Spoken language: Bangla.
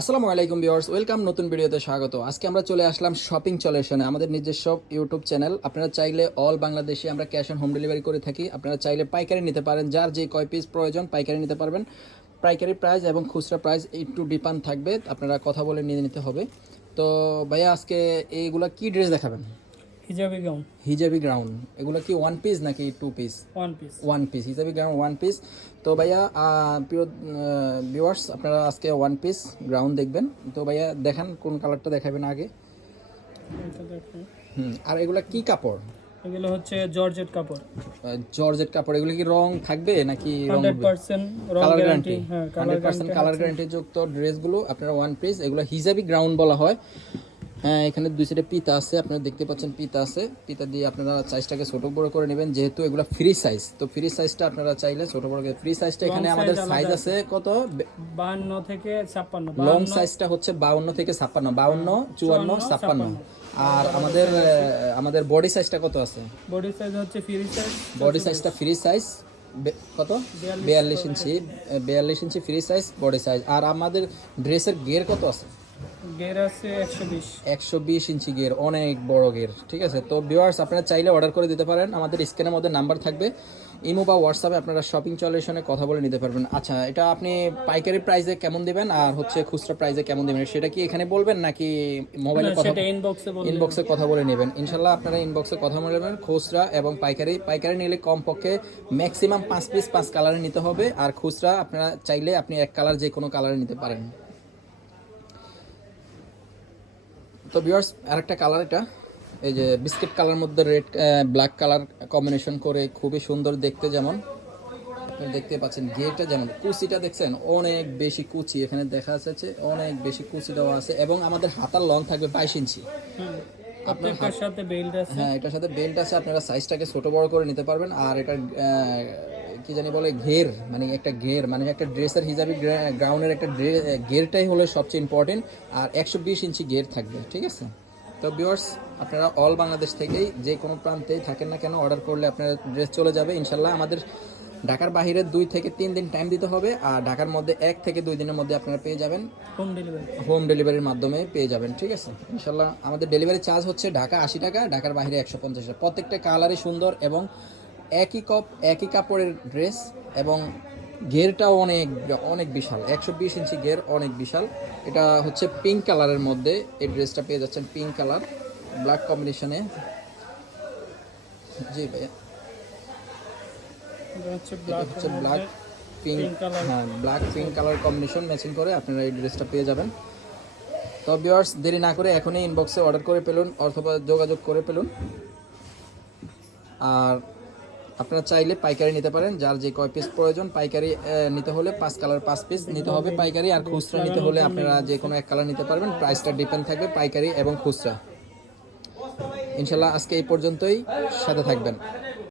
আসসালামু আলাইকুম ভিউয়ার্স, ওয়েলকাম, নতুন ভিডিওতে স্বাগত। আজকে আমরা চলে আসলাম শপিং চলেশনে, আমাদের নিজস্ব ইউটিউব চ্যানেল। আপনারা চাইলে অল বাংলাদেশে আমরা ক্যাশ অন হোম ডেলিভারি করে থাকি। আপনারা চাইলে পাইকারি নিতে পারেন, যার যে কয় পিস প্রয়োজন পাইকারি নিতে পারবেন। পাইকারি প্রাইস এবং খুচরা প্রাইস একটু ডিপান্ড থাকবে, আপনারা কথা বলে নিয়ে নিতে হবে। তো ভাইয়া, আজকে এইগুলা কি ড্রেস দেখাবেন? Hijabi gown. হিজাবি গ্রাউন্ড এগুলো কি ওয়ান পিস নাকি two piece one piece one piece hijabi gown one piece তো ভাইয়া প্রিয় ভিউয়ার্স আপনারা আজকে ওয়ান পিস গ্রাউন্ড দেখবেন। তো ভাইয়া দেখান কোন কালারটা দেখাবেন আগে। হুম আর এগুলো কি কাপড়? এগুলো হচ্ছে জর্জেট কাপড়। জর্জেট কাপড় এগুলো কি রং থাকবে নাকি রং হান্ড্রেড পার্সেন্ট রং কালার গ্যারান্টি হ্যাঁ colour hundred percent colour guarantee যুক্ত ড্রেসগুলো আপনারা ওয়ান পিস এগুলো হিজাবি গ্রাউন্ড বলা হয়। হ্যাঁ এখানে দুই সাইডে পিতা আছে আপনারা দেখতে পাচ্ছেন পিতা আছে। পিতা দিয়ে আপনারা সাইজটাকে ছোট বড় করে নেবেন যেহেতু এগুলো ফ্রি সাইজ তো ফ্রি সাইজটা আপনারা চাইলে ছোট বড় ফ্রি সাইজটা এখানে আমাদের সাইজ আছে কত? বাহান্ন থেকে ছাপ্পান্ন লং সাইজটা হচ্ছে বাউন্ন থেকে ছাপ্পান্ন বাউন্ন চুয়ান্ন ছাপ্পান্ন। আর আমাদের আমাদের বডি সাইজটা কত আছে? বডি সাইজ হচ্ছে ফ্রি সাইজ বডি সাইজটা ফ্রি সাইজ কত? বিয়াল্লিশ ইঞ্চি বিয়াল্লিশ ইঞ্চি ফ্রি সাইজ বডি সাইজ আর আমাদের ড্রেসের গের কত আছে? গের আছে ইঞ্চি গের অনেক বড় গের ঠিক আছে? তো ভিউয়ার্স আপনারা চাইলে অর্ডার করে দিতে পারেন। আমাদের স্ক্রিনের মধ্যে নাম্বার থাকবে। ইমো বা হোয়াটসঅ্যাপে আপনারা শপিং চলেশনে কথা বলে নিতে পারবেন। আচ্ছা এটা আপনি পাইকারি প্রাইসে কেমন দিবেন? আর হচ্ছে খুচরা প্রাইসে কেমন দিবেন? সেটা কি এখানে বলবেন নাকি মোবাইলে কথা ইনবক্সে ইনবক্সে কথা বলে নেবেন? ইনশাল্লাহ আপনারা ইনবক্সে কথা বলে নেবেন। খুচরা এবং পাইকারি। পাইকারি নিলে কমপক্ষে ম্যাক্সিমাম পাঁচ পিস পাঁচ কালারে নিতে হবে। আর খুচরা আপনারা চাইলে আপনি এক কালার যে কোনো কালারে নিতে পারেন। তো ভিউয়ার্স আরেকটা কালার এটা। এই যে বিস্কিট কালার মধ্যে রেড ব্ল্যাক কালার কম্বিনেশন করে খুবই সুন্দর দেখতে যেমন। দেখতে পাচ্ছেন গেটটা যেমন। কুচিটা দেখছেন অনেক বেশি কুচি। এখানে দেখা যাচ্ছে অনেক বেশি কুচি দেওয়া আছে এবং আমাদের হাতার লং থাকবে বাইশ ইঞ্চি। আপনার সাথে বেল্ট আছে। হ্যাঁ এটার সাথে বেল্ট আছে। আপনারা সাইজটাকে ছোট বড় করে নিতে পারবেন। আর এটা কি জানি বলে ঘের মানে একটা ঘের মানে একটা ড্রেসের হিসাবে গ্রাউন্ডের একটা ঘেরটাই হলো সবচেয়ে ইম্পর্টেন্ট আর একশো বিশ ইঞ্চি ঘের থাকবে ঠিক আছে? তো ভিউয়ার্স আপনারা অল বাংলাদেশ থেকেই যে কোনো প্রান্তেই থাকেন না কেন অর্ডার করলে আপনার ড্রেস চলে যাবে। ইনশাল্লাহ আমাদের ঢাকার বাইরে দুই থেকে তিন দিন টাইম দিতে হবে আর ঢাকার মধ্যে এক থেকে দুই দিনের মধ্যে আপনারা পেয়ে যাবেন। হোম ডেলিভারি হোম ডেলিভারির মাধ্যমে পেয়ে যাবেন ঠিক আছে? ইনশাল্লাহ আমাদের ডেলিভারি চার্জ হচ্ছে ঢাকা আশি টাকা ঢাকার বাইরে একশো পঞ্চাশ টাকা। প্রত্যেকটা কালারই সুন্দর এবং একই কপ একই কাপড়ের ড্রেস এবং ঘেরটাও অনেক অনেক বিশাল। একশো বিশ ইঞ্চি ঘের অনেক বিশাল। এটা হচ্ছে পিঙ্ক কালারের মধ্যে। এই ড্রেসটা পেয়ে যাচ্ছেন পিঙ্ক কালার ব্ল্যাক কম্বিনেশনে জি ভাইয়া। হচ্ছে ব্ল্যাক পিঙ্ক হ্যাঁ black pink colour combination matching করে আপনারা এই ড্রেসটা পেয়ে যাবেন। তো ভিউয়ার্স দেরি না করে এখনই ইনবক্সে অর্ডার করে পেলুন অথবা যোগাযোগ করে পেলুন আর আপনারা চাইলে পাইকারি নিতে পারেন। যার যে কয় পিস প্রয়োজন, পাইকারি নিতে হলে পাঁচ কালার পাঁচ পিস নিতে হবে পাইকারি। আর খুচরা নিতে হলে আপনারা যে কোনো এক কালার নিতে পারবেন। প্রাইসটা ডিপেন্ড থাকবে পাইকারি এবং খুচরা। ইনশাল্লাহ আজকে এই পর্যন্তই। সাথে থাকবেন।